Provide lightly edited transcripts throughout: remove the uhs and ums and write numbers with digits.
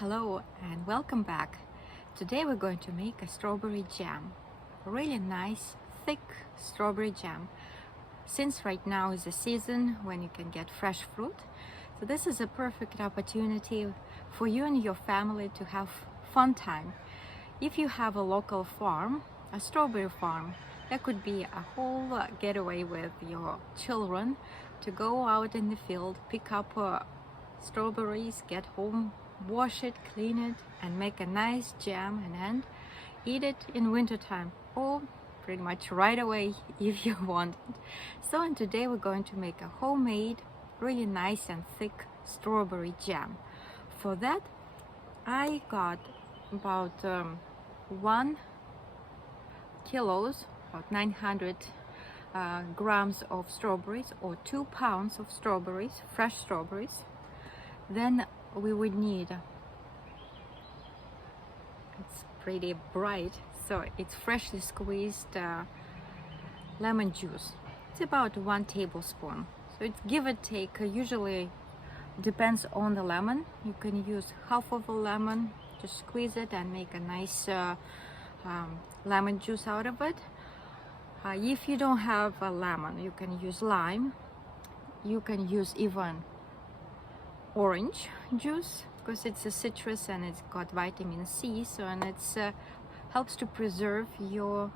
Hello and welcome back. Today we're going to make a strawberry jam. Really nice, thick strawberry jam. Since right now is the season when you can get fresh fruit, so this is a perfect opportunity for you and your family to have fun time. If you have a local farm, a strawberry farm, that could be a whole getaway with your children to go out in the field, pick up strawberries, get home, wash it, clean it, and make a nice jam and eat it in wintertime or pretty much right away if you want it. So today we're going to make a homemade, really nice and thick strawberry jam. For that I got about 1 kilos, about 900 grams of strawberries, or 2 pounds of strawberries, fresh strawberries. Then we would need, it's pretty bright, so it's freshly squeezed lemon juice. It's about 1 tablespoon. So it's give or take, usually depends on the lemon. You can use half of a lemon, just squeeze it and make a nice lemon juice out of it. If you don't have a lemon, you can use lime. You can use even orange juice because it's a citrus and it's got vitamin C, so and it's helps to preserve your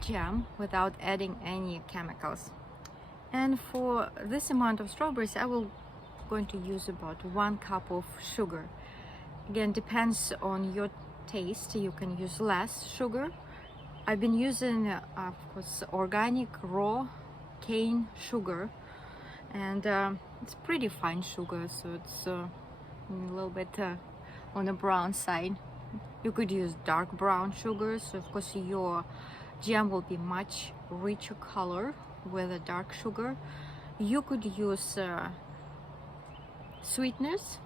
jam without adding any chemicals. And for this amount of strawberries I will going to use about 1 cup of sugar. Again, depends on your taste, you can use less sugar. I've been using of course organic raw cane sugar, and it's pretty fine sugar, so it's a little bit on the brown side. You could use dark brown sugar, so of course your jam will be much richer color with a dark sugar. You could use sweeteners.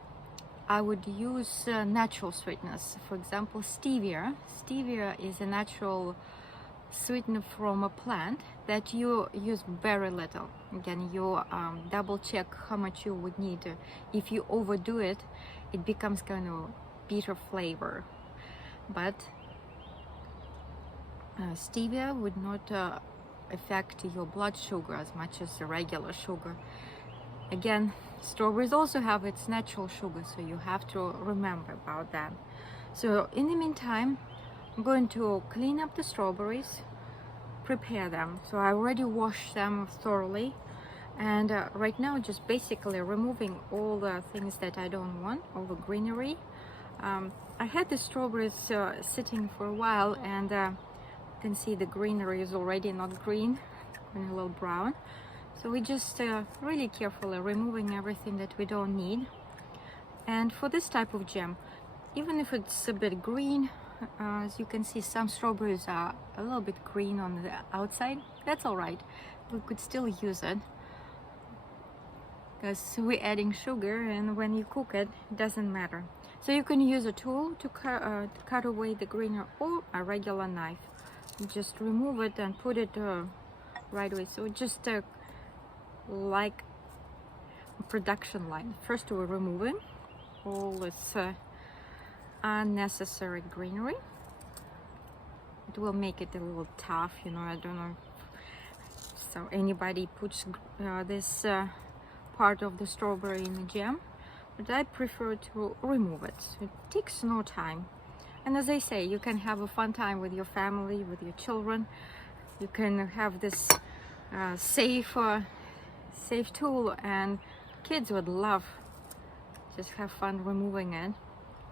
I would use natural sweeteners, for example stevia. Stevia is a natural sweetener from a plant that you use very little. Again, you double check how much you would need. If you overdo it, it becomes kind of bitter flavor. But stevia would not affect your blood sugar as much as the regular sugar. Again, strawberries also have its natural sugar, so you have to remember about that. So in the meantime, I'm going to clean up the strawberries, prepare them. So I already washed them thoroughly, and right now just basically removing all the things that I don't want, all the greenery. I had the strawberries sitting for a while, and you can see the greenery is already not green, it's going a little brown. So we just really carefully removing everything that we don't need. And for this type of jam, even if it's a bit green, as you can see, some strawberries are a little bit green on the outside. That's all right, we could still use it because we're adding sugar, and when you cook it, it doesn't matter. So you can use a tool to cut away the greener, or a regular knife. You just remove it and put it right away. So just like a production line. First we're removing all this unnecessary greenery. It will make it a little tough, you know. I don't know so anybody puts this part of the strawberry in the jam, but I prefer to remove it. So it takes no time, and as I say, you can have a fun time with your family, with your children. You can have this safe tool, and kids would love just have fun removing it,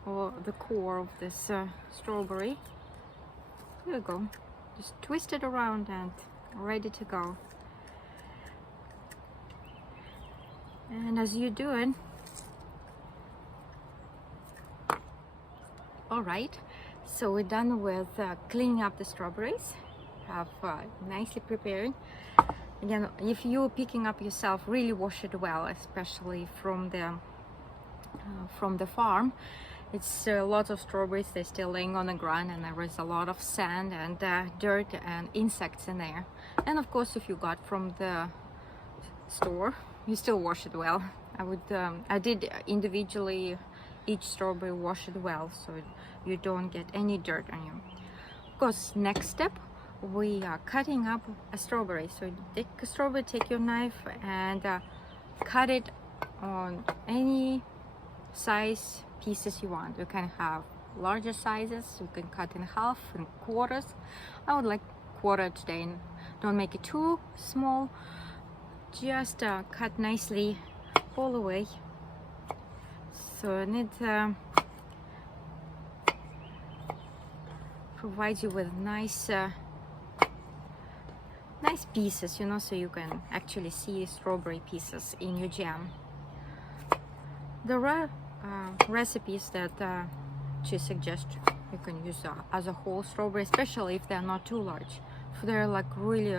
or the core of this strawberry. There you go, just twist it around and ready to go. And as you do it, all right, so we're done with cleaning up the strawberries. Have nicely prepared. Again, if you're picking up yourself, really wash it well, especially from the farm. It's a lot of strawberries, they're still laying on the ground, and there is a lot of sand and dirt and insects in there. And of course, if you got from the store, you still wash it well. I did individually each strawberry, wash it well so you don't get any dirt on you. Of course, next step, we are cutting up a strawberry. So take a strawberry, take your knife and cut it on any size pieces you want. You can have larger sizes, you can cut in half and quarters. I would like quarter today. Don't make it too small, just cut nicely all the way. So it provides you with nice pieces, you know, so you can actually see strawberry pieces in your jam. There are recipes that she suggests you can use as a whole strawberry, especially if they're not too large. If they're like really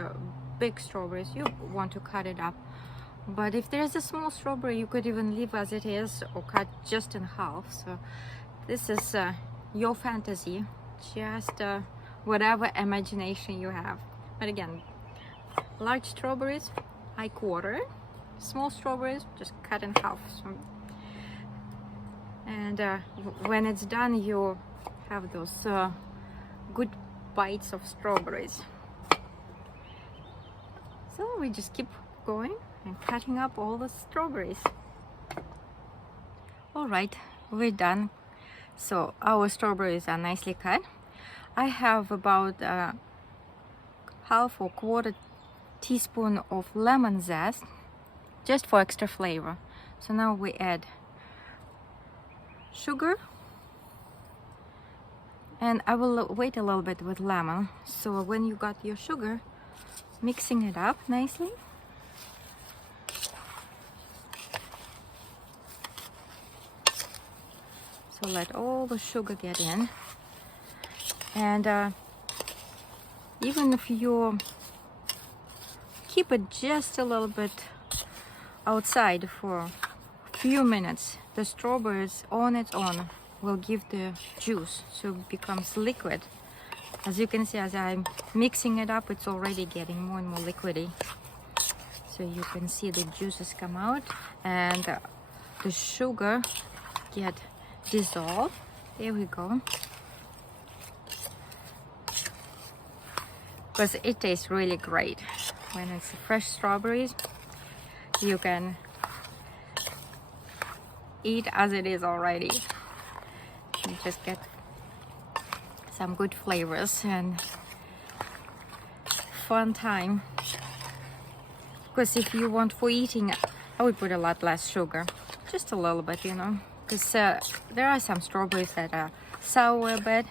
big strawberries, you want to cut it up. But if there's a small strawberry, you could even leave as it is or cut just in half. So this is your fantasy, just whatever imagination you have. But again, large strawberries I quarter, small strawberries just cut in half. So, and when it's done, you have those good bites of strawberries. So we just keep going and cutting up all the strawberries. All right, we're done. So our strawberries are nicely cut. I have about half or quarter teaspoon of lemon zest just for extra flavor. So now we add sugar, and I will wait a little bit with lemon. So when you got your sugar, mixing it up nicely. So let all the sugar get in, and even if you keep it just a little bit outside for a few minutes, the strawberries on its own will give the juice, so it becomes liquid. As you can see, as I'm mixing it up, it's already getting more and more liquidy. So you can see the juices come out and the sugar get dissolved. There we go. Because it tastes really great when it's fresh strawberries. You can eat as it is already. You just get some good flavors and fun time. Because if you want for eating, I would put a lot less sugar, just a little bit, you know, because there are some strawberries that are sour a bit.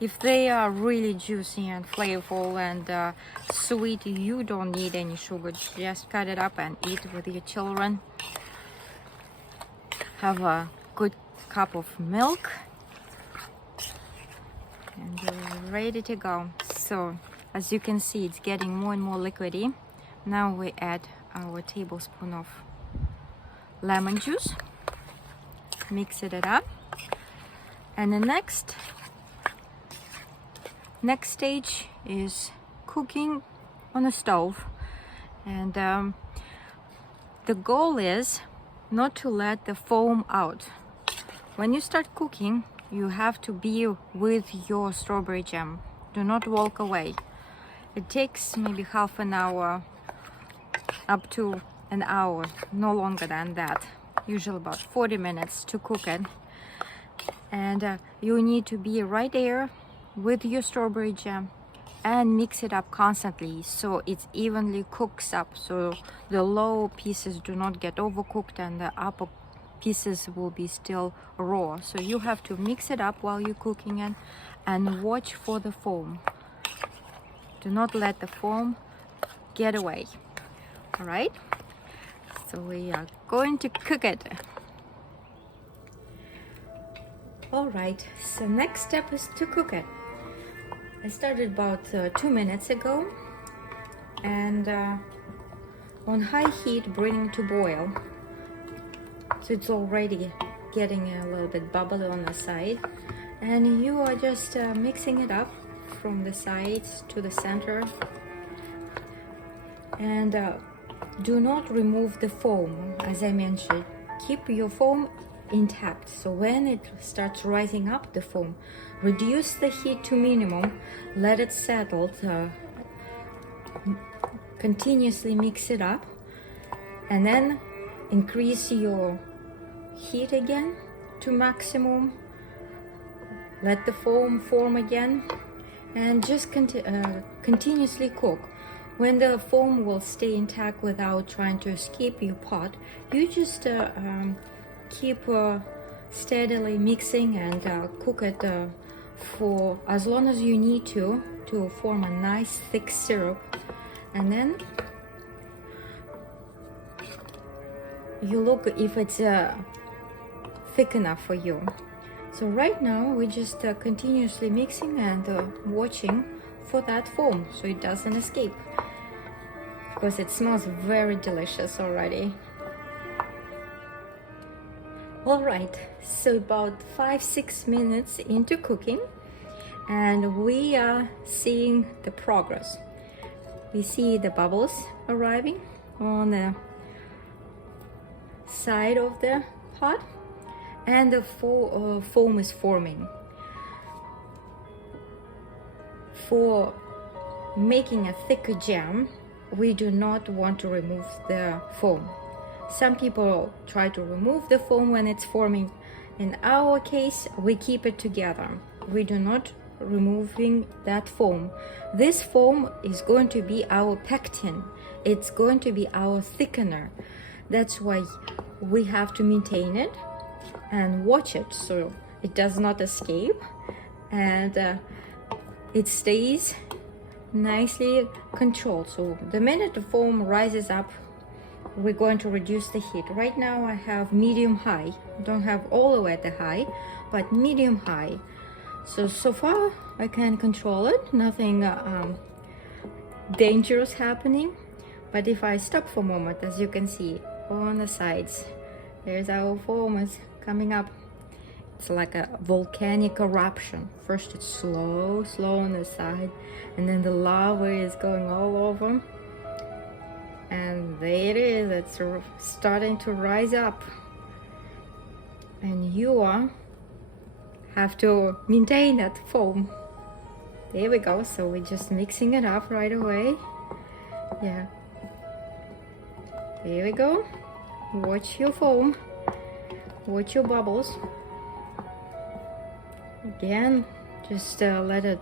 If they are really juicy and flavorful and sweet, you don't need any sugar. Just cut it up and eat with your children. Have a good cup of milk and you're ready to go. So as you can see, it's getting more and more liquidy. Now we add our tablespoon of lemon juice, mix it up, and the next stage is cooking on a stove. And the goal is not to let the foam out. When you start cooking, you have to be with your strawberry jam. Do not walk away. It takes maybe half an hour up to an hour, no longer than that. Usually about 40 minutes to cook it. And you need to be right there with your strawberry jam and mix it up constantly so it evenly cooks up, so the low pieces do not get overcooked and the upper pieces will be still raw. So you have to mix it up while you're cooking it and watch for the foam. Do not let the foam get away. All right, so we are going to cook it. All right, so next step is to cook it. I started about 2 minutes ago, and on high heat, bringing to boil. So it's already getting a little bit bubbly on the side, and you are just mixing it up from the sides to the center. And do not remove the foam, as I mentioned. keep your foam intact. So when it starts rising up, the foam, reduce the heat to minimum, let it settle, continuously mix it up, and then increase your heat again to maximum, let the foam form again, and just continuously cook. When the foam will stay intact without trying to escape your pot, you just keep steadily mixing and cook it for as long as you need to form a nice thick syrup. And then you look if it's thick enough for you. So right now we're just continuously mixing and watching for that foam so it doesn't escape, because it smells very delicious already. All right, so about 5-6 minutes into cooking, and we are seeing the progress. We see the bubbles arriving on the side of the pot, and the foam is forming. For making a thicker jam, we do not want to remove the foam. Some people try to remove the foam when it's forming. In our case, we keep it together. We do not removing that foam. This foam is going to be our pectin. It's going to be our thickener. That's why we have to maintain it and watch it so it does not escape, and it stays nicely controlled. So the minute the foam rises up, we're going to reduce the heat. Right now I have medium high. Don't have all the way at the high, but medium high. So far I can control it. Nothing dangerous happening. But if I stop for a moment, as you can see on the sides, there's our foam is coming up. It's like a volcanic eruption. First it's slow on the side, and then the lava is going all over. And there it is, it's starting to rise up. And you have to maintain that foam. There we go, so we're just mixing it up right away. Yeah. There we go. Watch your foam. Watch your bubbles. Again, just let it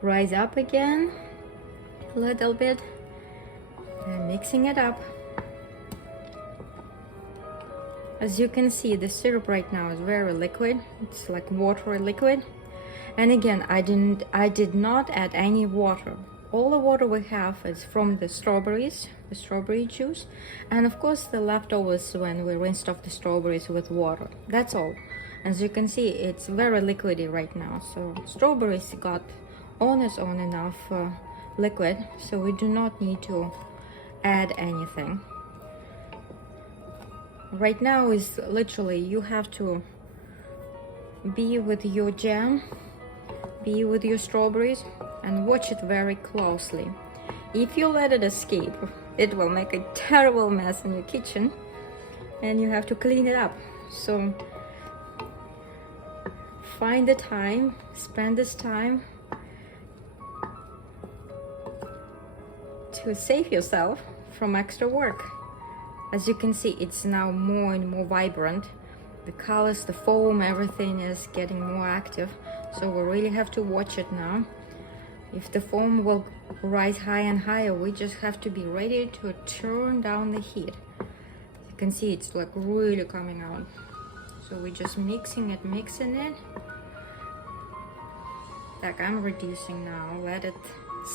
rise up again a little bit, and mixing it up. As you can see, the syrup right now is very liquid. It's like watery liquid. And again, I did not add any water. All the water we have is from the strawberries, the strawberry juice, and of course the leftovers when we rinsed off the strawberries with water. That's all. As you can see, it's very liquidy right now. So strawberries got on its own enough liquid, so we do not need to add anything. Right now is literally you have to be with your jam, be with your strawberries, and watch it very closely. If you let it escape, it will make a terrible mess in your kitchen, and you have to clean it up. So find the time, spend this time to save yourself from extra work. As you can see, it's now more and more vibrant. The colors, the foam, everything is getting more active. So we really have to watch it now. If the foam will rise high and higher, we just have to be ready to turn down the heat. You can see it's like really coming out. So we're just mixing it. Like I'm reducing now, let it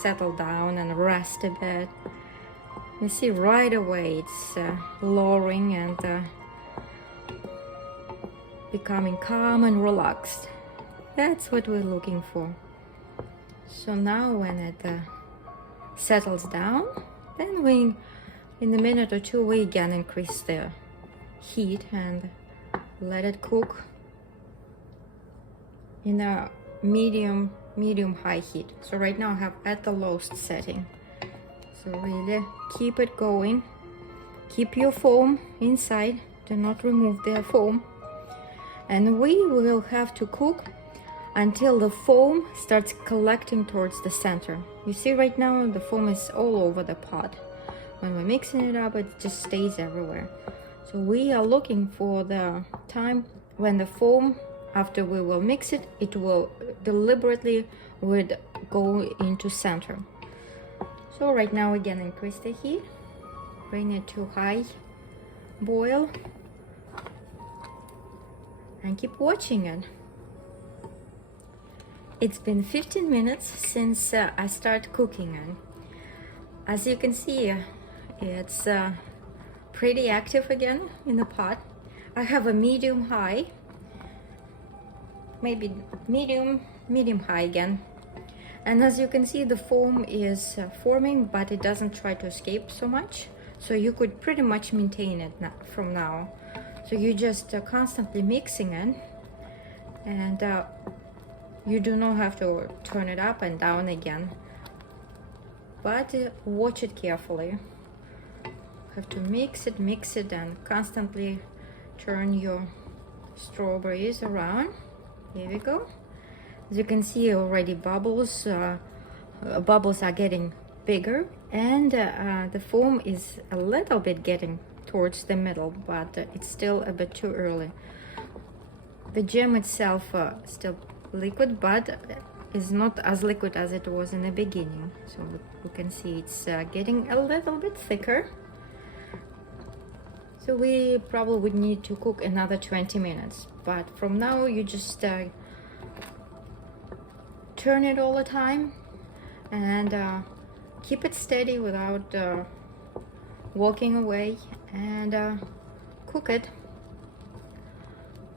settle down and rest a bit. You see right away it's lowering and becoming calm and relaxed. That's what we're looking for. So now when it settles down, then we, in a minute or two, we again increase the heat and let it cook in a medium high heat. So right now I have at the lowest setting. So really keep it going keep your foam inside, do not remove the foam. And we will have to cook until the foam starts collecting towards the center. You see right now the foam is all over the pot. When we're mixing it up, it just stays everywhere. So we are looking for the time when the foam, after we will mix it, it will deliberately would go into center. So right now again, increase the heat, bring it to high boil, and keep watching it. It's been 15 minutes since I started cooking it. As you can see, it's pretty active again in the pot. I have a medium high, maybe medium high again. And as you can see, the foam is forming, but it doesn't try to escape so much. So you could pretty much maintain it from now. So you just constantly mixing it, and you do not have to turn it up and down again, but watch it carefully. Have to mix it and constantly turn your strawberries around. Here we go. As you can see already, bubbles are getting bigger, and the foam is a little bit getting towards the middle, but it's still a bit too early. The jam itself still liquid, but is not as liquid as it was in the beginning. So you can see it's getting a little bit thicker. So we probably would need to cook another 20 minutes. But from now, you just turn it all the time and keep it steady without walking away, and cook it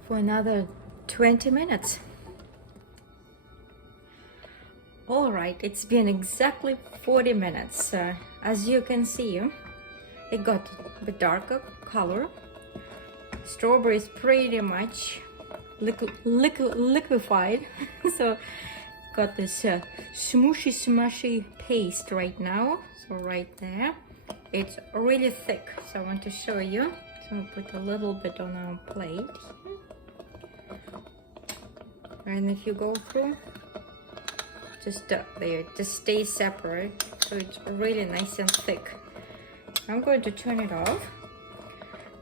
for another 20 minutes. All right, it's been exactly 40 minutes. As you can see, it got a bit darker color. Strawberry is pretty much liquefied. So got this smushy paste right now. So right there, it's really thick. So I want to show you. So I'll put a little bit on our plate. And if you go through, just there, just stay separate. So it's really nice and thick. I'm going to turn it off.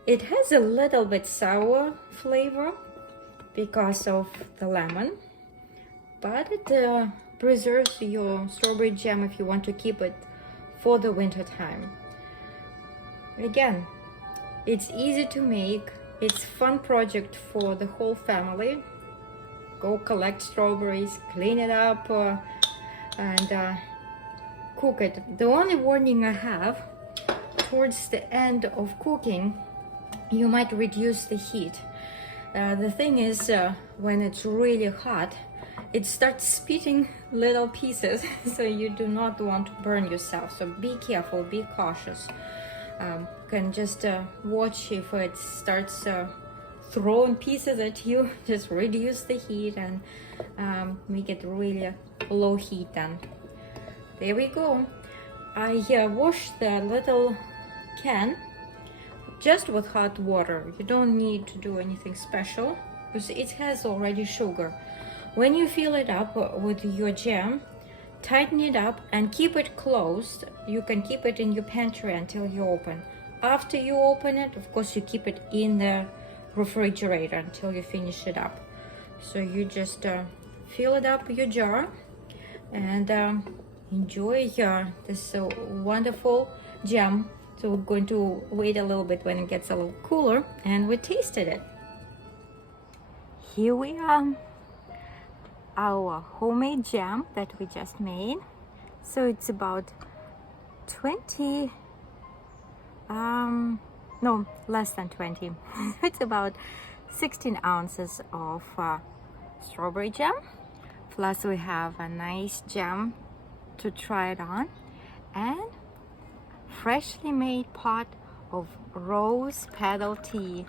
It has a little bit sour flavor because of the lemon, but it preserves your strawberry jam if you want to keep it for the winter time. Again, it's easy to make. It's a fun project for the whole family. Go collect strawberries, clean it up, and cook it. The only warning I have, towards the end of cooking, you might reduce the heat. The thing is, when it's really hot, it starts spitting little pieces, so you do not want to burn yourself. So be careful, be cautious. Can just watch if it starts throwing pieces at you. Just reduce the heat and make it really low heat. And there we go. I washed the little can just with hot water. You don't need to do anything special because it has already sugar. When you fill it up with your jam, tighten it up and keep it closed. You can keep it in your pantry until you open. After you open it, of course, you keep it in the refrigerator until you finish it up. So you just fill it up your jar and enjoy this wonderful jam. So we're going to wait a little bit when it gets a little cooler, and we tasted it. Here we are, our homemade jam that we just made. So it's about 20, no, less than 20. It's about 16 ounces of strawberry jam. Plus we have a nice jam to try it on, and freshly made pot of rose petal tea.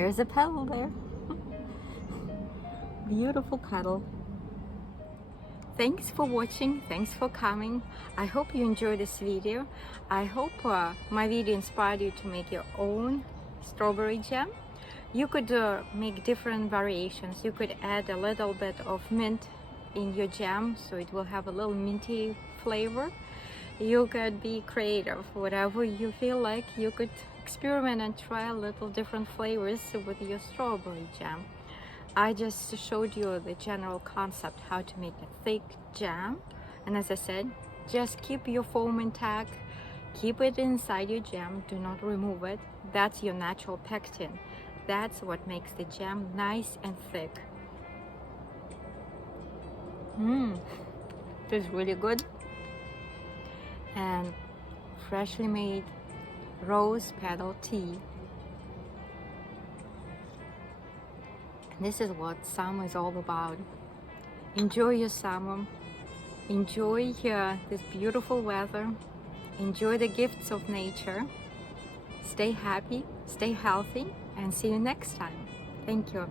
There's a petal there. Beautiful petal. Thanks for watching, thanks for coming. I hope you enjoyed this video. I hope my video inspired you to make your own strawberry jam. You could make different variations. You could add a little bit of mint in your jam so it will have a little minty flavor. You could be creative, whatever you feel like. You could experiment and try a little different flavors with your strawberry jam. I just showed you the general concept, how to make a thick jam. And as I said, just keep your foam intact, keep it inside your jam, do not remove it. That's your natural pectin. That's what makes the jam nice and thick. It's really good. And freshly made rose petal tea. This is what summer is all about. Enjoy your summer. Enjoy this beautiful weather. Enjoy the gifts of nature. Stay happy, stay healthy, and see you next time. Thank you.